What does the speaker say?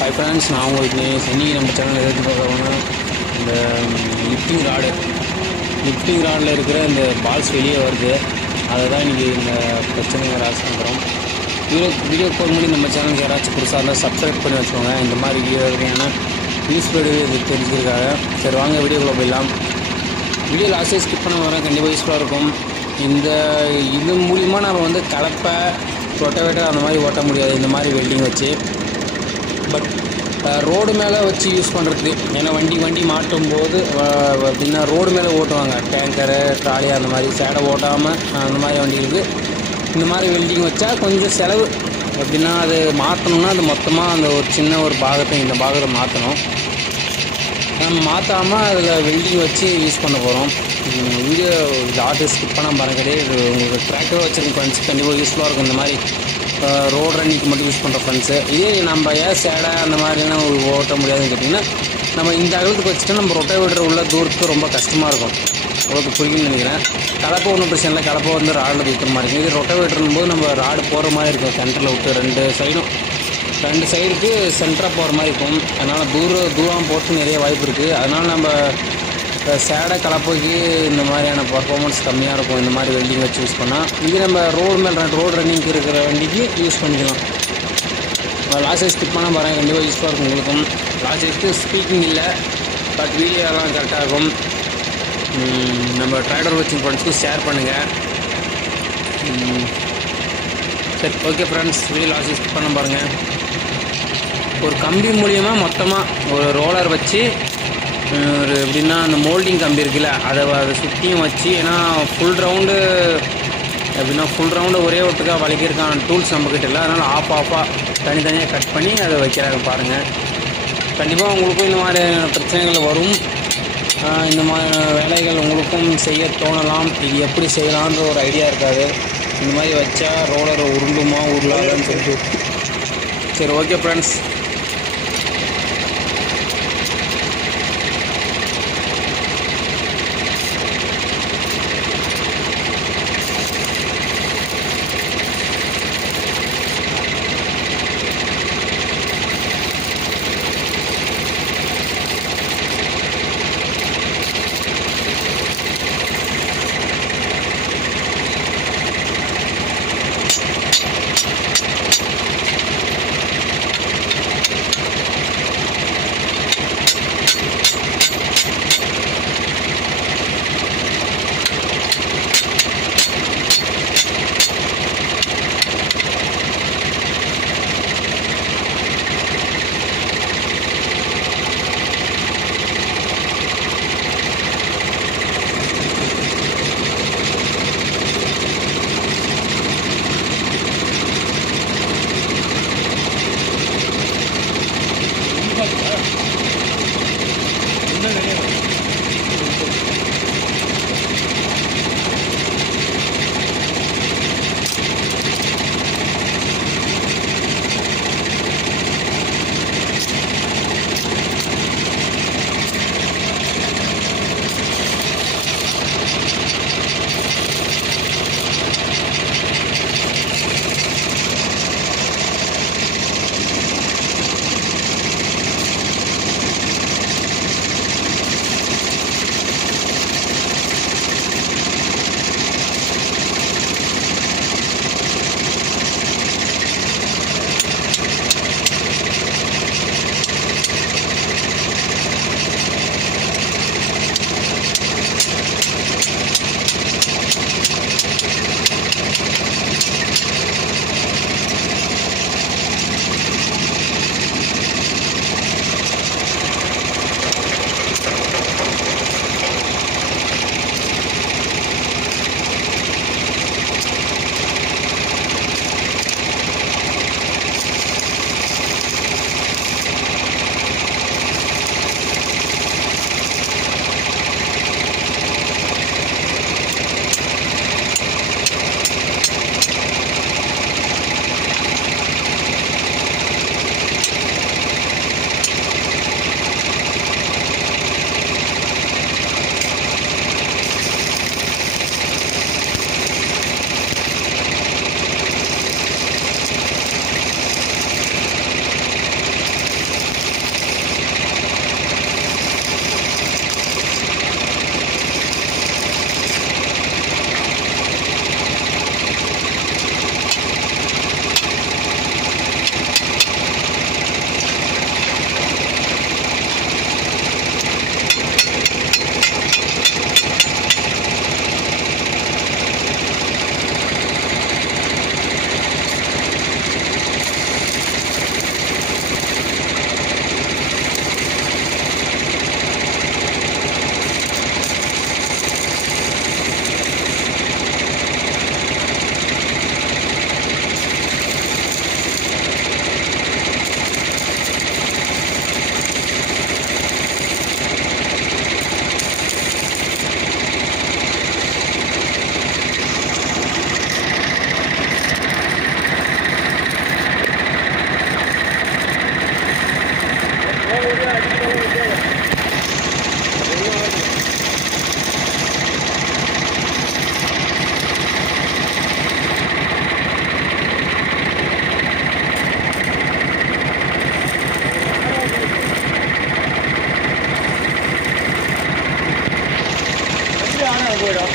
Hi friends, நான் உங்களுக்கு இன்றைக்கி நம்ம சேனலில் எதுக்கு பார்க்குறோம்னா இந்த லிஃப்டிங் ராடில் இருக்கிற இந்த பால்ஸ் வெளியே வருது. அதை தான் இன்றைக்கி இந்த பிரச்சனையை ராஸ் பண்ணுறோம். வீடியோ கால் பண்ணி நம்ம சேனலுக்கு யாராச்சும் புதுசாக இருந்தால் சப்ஸ்கிரைப் பண்ணி வச்சுக்கோங்க. இந்த மாதிரி வீடியோ வகையான யூஸ்ஃபுல் இது தெரிஞ்சுருக்காங்க. சரி வாங்க வீடியோக்குள்ளே போயிடலாம். வீடியோ லாஸ்ட்டே ஸ்கிப் பண்ண வரேன், கண்டிப்பாக யூஸ்ஃபுல்லாக இருக்கும். இது மூலிமா நம்ம வந்து கலப்பை ரொட்டவேட்டர் அந்த மாதிரி ஓட்ட முடியாது இந்த மாதிரி வெல்டிங் வச்சு. பட் ரோடு மேலே வச்சு யூஸ் பண்ணுறதுக்கு, ஏன்னா வண்டி மாட்டும் போது அப்படின்னா ரோடு மேலே ஓட்டுவாங்க, டேங்கரு ட்ராலி அந்த மாதிரி சேடை ஓட்டாமல் அந்த மாதிரி வண்டிகளுக்கு இந்த மாதிரி வெல்டிங் வச்சா கொஞ்சம் செலவு. எப்படின்னா அது மாற்றணும்னா அது மொத்தமாக அந்த ஒரு சின்ன ஒரு பாகத்தை இந்த பாகத்தை மாற்றணும். நம்ம மாற்றாமல் அதில் வெல்டிங் வச்சு யூஸ் பண்ண போகிறோம். வீடியோ ஆர்டிஸ்ட் ஸ்கிப் பண்ணால் பாருங்க. கிடையாது உங்களுக்கு ட்ராக்டர் வச்சுருக்க ஃப்ரெண்ட்ஸ் கண்டிப்பாக யூஸ்ஃபுல்லாக இருக்கும். இந்த மாதிரி ரோடு ரன்னிங்க்கு மட்டும் யூஸ் பண்ணுற ஃப்ரெண்ட்ஸு. இதே நம்ம சேடை அந்த மாதிரிலாம் ஓட்ட முடியாதுன்னு கேட்டிங்கன்னா, நம்ம இந்த அகலத்துக்கு வச்சுட்டு நம்ம ரொட்டவேட்டர் உள்ள தூரத்துக்கு ரொம்ப கஷ்டமாக இருக்கும். அவ்வளோக்கு புரியும்னு நினைக்கிறேன். கலப்பை ஒன்றும் பிரச்சனை இல்லை, கலப்பை வந்து ராடில் தூக்குற மாதிரி இருக்கும். இது ரொட்டவேட்டர்னும் போது நம்ம ராடு போகிற மாதிரி இருக்கும், சென்டரில் விட்டு ரெண்டு சைடுக்கு சென்டராக போகிற மாதிரி இருக்கும். அதனால் தூரம் போட்டு நிறைய வாய்ப்பு இருக்குது. அதனால் நம்ம சேடை கலப்பைக்கு இந்த மாதிரியான பர்ஃபார்மன்ஸ் கம்மியாக இருக்கும் இந்த மாதிரி வெல்டிங் வச்சு யூஸ் பண்ணால். இது நம்ம ரோடு ரன்னிங்க்கு இருக்கிற வண்டிக்கு யூஸ் பண்ணிக்கலாம். லாஸ்ட் ஸ்கிப் பண்ணால் பாருங்கள், கண்டிப்பாக யூஸ்ஃபுல்லாக இருக்கும் உங்களுக்கும். லாஸ்ட் ஸ்பீக்கிங் இல்லை, பட் வீடியோலாம் கரெக்டாக இருக்கும். நம்ம ட்ரைடர் வச்சு ஃப்ரெண்ட்ஸ்க்கு ஷேர் பண்ணுங்கள். சரி okay friends, video last skip பண்ண பாருங்கள். ஒரு கம்பி மூலியமாக மொத்தமாக ஒரு ரோலர் வச்சு ஒரு எப்படின்னா அந்த மோல்டிங் கம்பி இருக்குல்ல, அதை சுற்றியும் வச்சு, ஏன்னா ஃபுல் ரவுண்டு ஒரே ஒட்டுக்காக வளைக்கிறதுக்கான டூல்ஸ் நம்மக்கிட்ட இல்லை. அதனால் ஆஃபாக தனித்தனியாக கட் பண்ணி அதை வைக்கிறாங்க பாருங்கள். கண்டிப்பாக உங்களுக்கும் இந்த மாதிரியான பிரச்சனைகள் வரும். இந்த மாதிரி வேலைகள் உங்களுக்கும் செய்ய தோணலாம். இது எப்படி செய்யலான்ற ஒரு ஐடியா இருக்காது. இந்த மாதிரி வச்சா ரோலர் உருளாதுன்னு சொல்லிட்டு. சரி ஓகே ஃப்ரெண்ட்ஸ், போயிடும்.